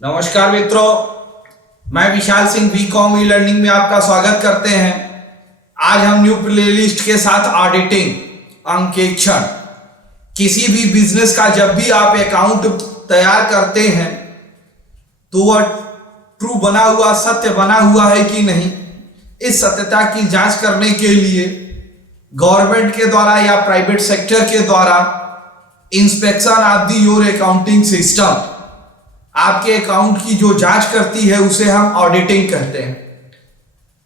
नमस्कार मित्रों, मैं Vishal Singh BCom e learning में आपका स्वागत करते हैं। आज हम न्यू प्लेलिस्ट के साथ ऑडिटिंग अंकेक्षण, किसी भी बिजनेस का जब भी आप अकाउंट तैयार करते हैं तो वह ट्रू बना हुआ, सत्य बना हुआ है कि नहीं, इस सत्यता की जांच करने के लिए गवर्नमेंट के द्वारा या प्राइवेट सेक्टर के द्वारा inspection of the your accounting system, आपके अकाउंट की जो जांच करती है उसे हम ऑडिटिंग कहते हैं।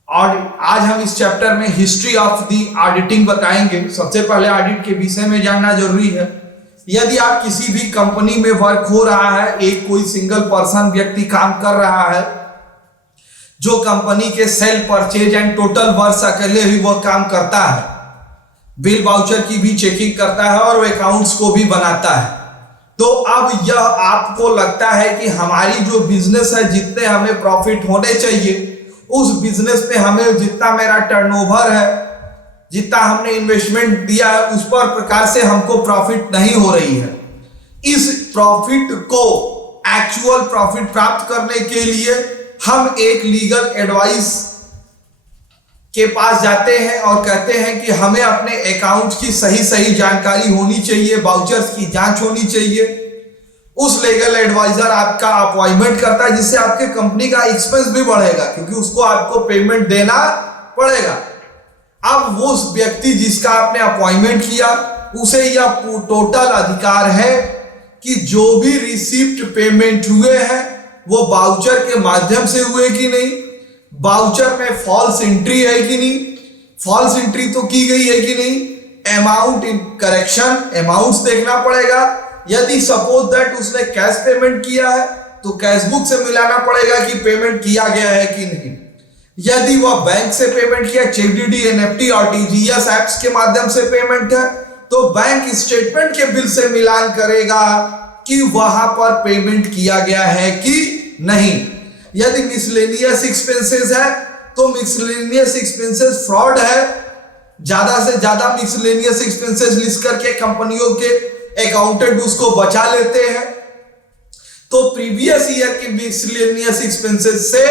और आज हम इस चैप्टर में हिस्ट्री ऑफ द ऑडिटिंग बताएंगे। सबसे पहले ऑडिट के विषय में जानना जरूरी है। यदि आप किसी भी कंपनी में वर्क हो रहा है, एक कोई सिंगल पर्सन व्यक्ति काम कर रहा है जो कंपनी के सेल, परचेज एंड टोटल वर्ष अकेले ही वह काम करता है, बिल वाउचर की भी चेकिंग करता है और अकाउंट्स को भी बनाता है, तो अब यह आपको लगता है कि हमारी जो बिजनेस है, जितने हमें प्रॉफिट होने चाहिए उस बिजनेस में हमें जितना मेरा टर्नओवर है, जितना हमने इन्वेस्टमेंट दिया है, उस पर प्रकार से हमको प्रॉफिट नहीं हो रही है। इस प्रॉफिट को, एक्चुअल प्रॉफिट प्राप्त करने के लिए हम एक लीगल एडवाइस के पास जाते हैं और कहते हैं कि हमें अपने अकाउंट की सही जानकारी होनी चाहिए, वाउचर्स की जांच होनी चाहिए। उस लीगल एडवाइजर आपका अपॉइंटमेंट करता है, जिससे आपके कंपनी का एक्सपेंस भी बढ़ेगा, क्योंकि उसको आपको पेमेंट देना पड़ेगा। अब वो व्यक्ति जिसका आपने अपॉइंटमेंट किया, उसे यह टोटल अधिकार है कि जो भी रिसीप्ट पेमेंट हुए हैं वो वाउचर के माध्यम से हुए कि नहीं, वाउचर में फॉल्स एंट्री है कि नहीं, फॉल्स एंट्री तो की गई है कि नहीं, अमाउंट इन करेक्शन, अमाउंट्स देखना पड़ेगा। यदि सपोज दैट उसने कैश पेमेंट किया है तो कैश बुक से मिलाना पड़ेगा कि पेमेंट किया गया है कि नहीं। यदि वह बैंक से पेमेंट किया, चेक डीडी, एनएफटी और टीजीएस ऐप्स के माध्यम से पेमेंट है, तो बैंक स्टेटमेंट के बिल से मिलान करेगा कि वहां पर पेमेंट किया गया है कि नहीं। यदि मिसलेनियस एक्सपेंसेस है तो मिसलेनियस एक्सपेंसेस फ्रॉड है, ज्यादा से ज्यादा मिसलेनियस एक्सपेंसेस लिस्ट करके कंपनियों के अकाउंटेंट उसको बचा लेते हैं, तो प्रीवियस ईयर के मिसलेनियस एक्सपेंसेस से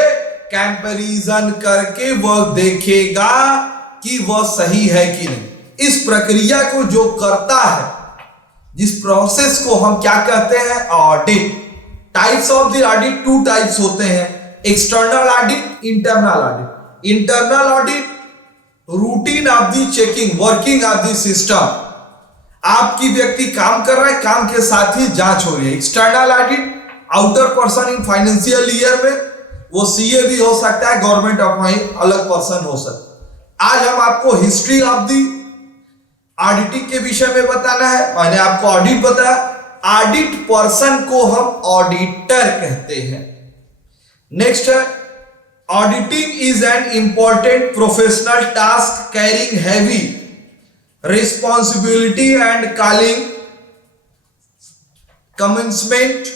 कंपैरिजन करके वह देखेगा कि वह सही है कि नहीं। इस प्रक्रिया को जो करता है, जिस प्रोसेस को हम क्या कहते हैं, audit. Types of the audit, two types होते हैं, external audit, internal audit. Internal audit, routine of the checking, working of the system, आपकी व्यक्ति काम कर रहा है, काम के साथ ही जांच हो रही है। External audit, outer person in financial year में, वो सीए भी हो सकता है, गवर्नमेंट अपॉइंट अलग पर्सन हो सकता है। आज हम आपको हिस्ट्री ऑफ द ऑडिटिंग के विषय में बताना है। मैंने आपको ऑडिट बताया, ऑडिट पर्सन को हम ऑडिटर कहते हैं। नेक्स्ट है, auditing is an important professional task carrying heavy responsibility and calling commitment,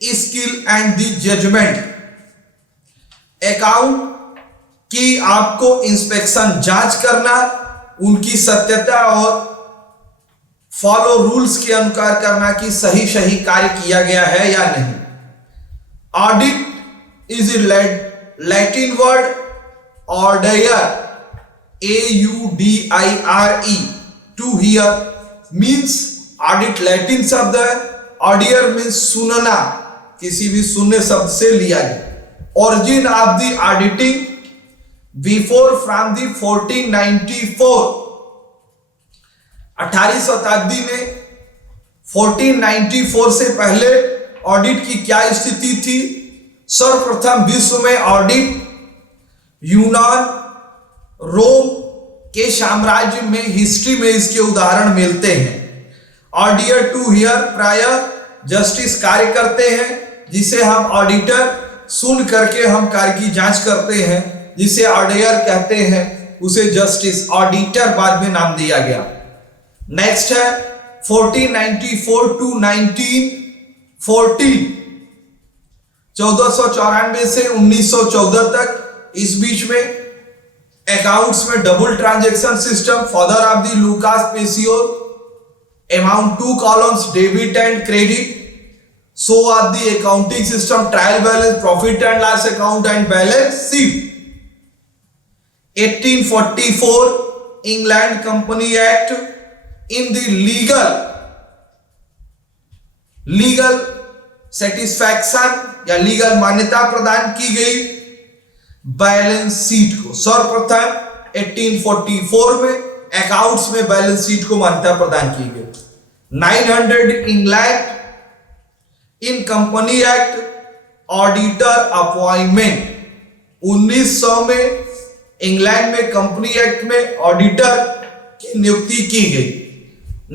skill and the judgement. Account की आपको इंस्पेक्शन, जांच करना, उनकी सत्यता और फॉलो रूल्स के अनुसार करना कि सही कार्य किया गया है या नहीं। ऑडिट इज लैटिन वर्ड ऑर्डियर, AUDIRE, to hear means, audit Latin शब्द है, ऑडियर मींस सुनना, किसी भी सुनने शब्द से लिया गया। Origin of the auditing before from the 1494, 18वीं शताब्दी में 1494 से पहले ऑडिट की क्या स्थिति थी। सर्वप्रथम विश्व में ऑडिट यूनान, रोम के साम्राज्य में हिस्ट्री में इसके उदाहरण मिलते हैं। ऑडियर टू हियर, प्रायः जस्टिस कार्य करते हैं, जिसे हम ऑडिटर, सुन करके हम कार्य की जांच करते हैं, जिसे ऑडियर कहते हैं, उसे जस्टिस, ऑडिटर बाद में नाम दिया गया। नेक्स्ट है 1494 टू 1914, 1494 से 1914 तक, इस बीच में अकाउंट्स में double transaction system, father of the Lucas Pacioli, amount 2 columns, debit and credit, So are the accounting system, trial balance, profit and loss account and balance sheet. 1844 England Company Act in the legal satisfaction या legal मान्यता प्रदान की गई balance sheet को। सर्वप्रथम 1844 में accounts में balance sheet को मान्यता प्रदान की गई। 900 England in company act auditor appointment. 1900 में इंग्लैंड में कंपनी एक्ट में ऑडिटर की नियुक्ति की गई।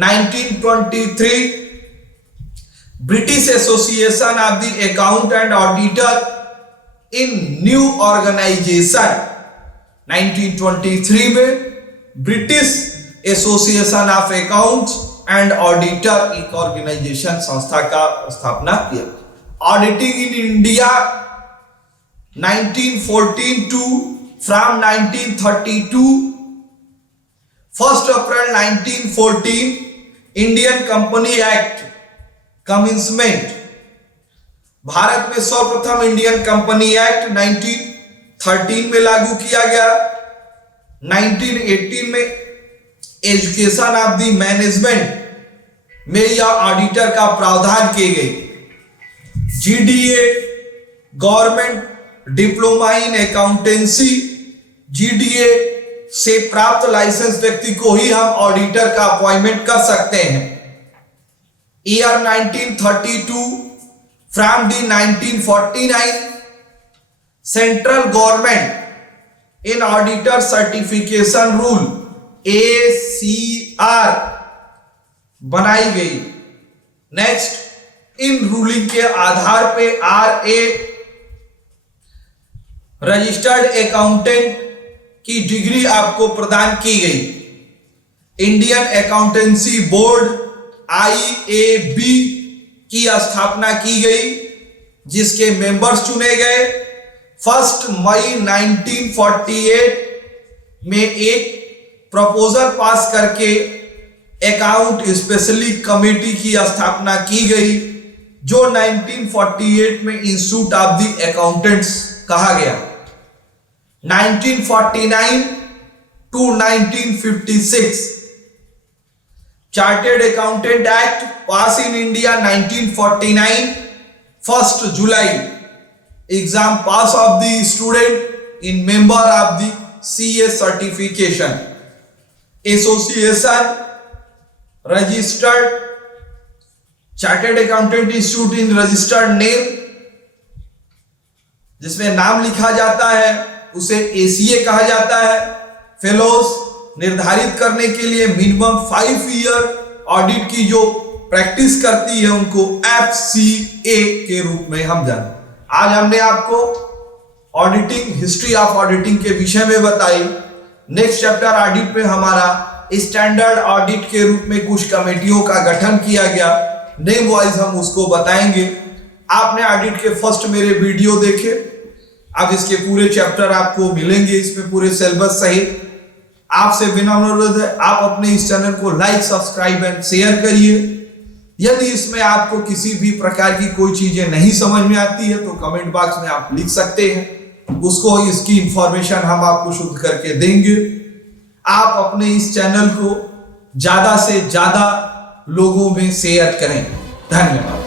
1923 British association of the account and auditor in new organisation. 1923 में British association of accounts and auditor एक ऑर्गेनाइजेशन संस्था का स्थापना किया। Auditing in India 1914 to from 1932 1 April 1914 Indian company act commencement. Bharat में सर्वप्रथम इंडियन कंपनी एक्ट 1913 में लागू किया गया। 1918 में एजुकेशन ऑफ द मैनेजमेंट में यह ऑडिटर का प्रावधान किए गए। GDA government diploma in accountancy, GDA से प्राप्त लाइसेंस व्यक्ति को ही हम ऑडिटर का अपॉइंटमेंट कर सकते हैं। Year 1932 from the 1949 central government in auditor certification rule ACR बनाई गई। नेक्स्ट, इन रूलिंग के आधार पे RA रजिस्टर्ड अकाउंटेंट की डिग्री आपको प्रदान की गई। इंडियन अकाउंटेंसी बोर्ड IAB की स्थापना की गई, जिसके मेंबर्स चुने गए। 1 मई 1948 में एक प्रपोजल पास करके अकाउंट स्पेशली कमेटी की स्थापना की गई, जो 1948 में इंस्टीट्यूट ऑफ द अकाउंटेंट्स कहा गया। 1949 to 1956 chartered accountant act pass in India. 1949 1 जुलाई exam pass of the student in member of the CA certification association registered chartered accountant institute in registered name, जिसमें नाम लिखा जाता है उसे ACA कहा जाता है। फेलोज निर्धारित करने के लिए मिनिमम 5 ईयर ऑडिट की जो प्रैक्टिस करती है उनको FCA के रूप में हम जानते हैं। आज हमने आपको ऑडिटिंग, हिस्ट्री ऑफ ऑडिटिंग के विषय में बताई। नेक्स्ट चैप्टर ऑडिट में हमारा स्टैंडर्ड ऑडिट के रूप में कुछ कमेटियों का गठन किया गया, नेम वाइज हम उसको बताएंगे। आपने ऑडिट के फर्स्ट मेरे वीडियो देखे, अब इसके पूरे चैप्टर आपको मिलेंगे, इसमें पूरे सिलेबस सहित। आपसे विनम्र अनुरोध है, आप अपने इस चैनल को लाइक, सब्सक्राइब एंड शेयर करिए। यदि इसमें आपको किसी भी प्रकार की कोई चीजें नहीं समझ में आती है तो कमेंट बॉक्स में आप लिख सकते हैं, उसको इसकी इंफॉर्मेशन हम आपको शुद्ध करके देंगे। आप अपने इस चैनल को ज्यादा से ज्यादा लोगों में शेयर करें। धन्यवाद।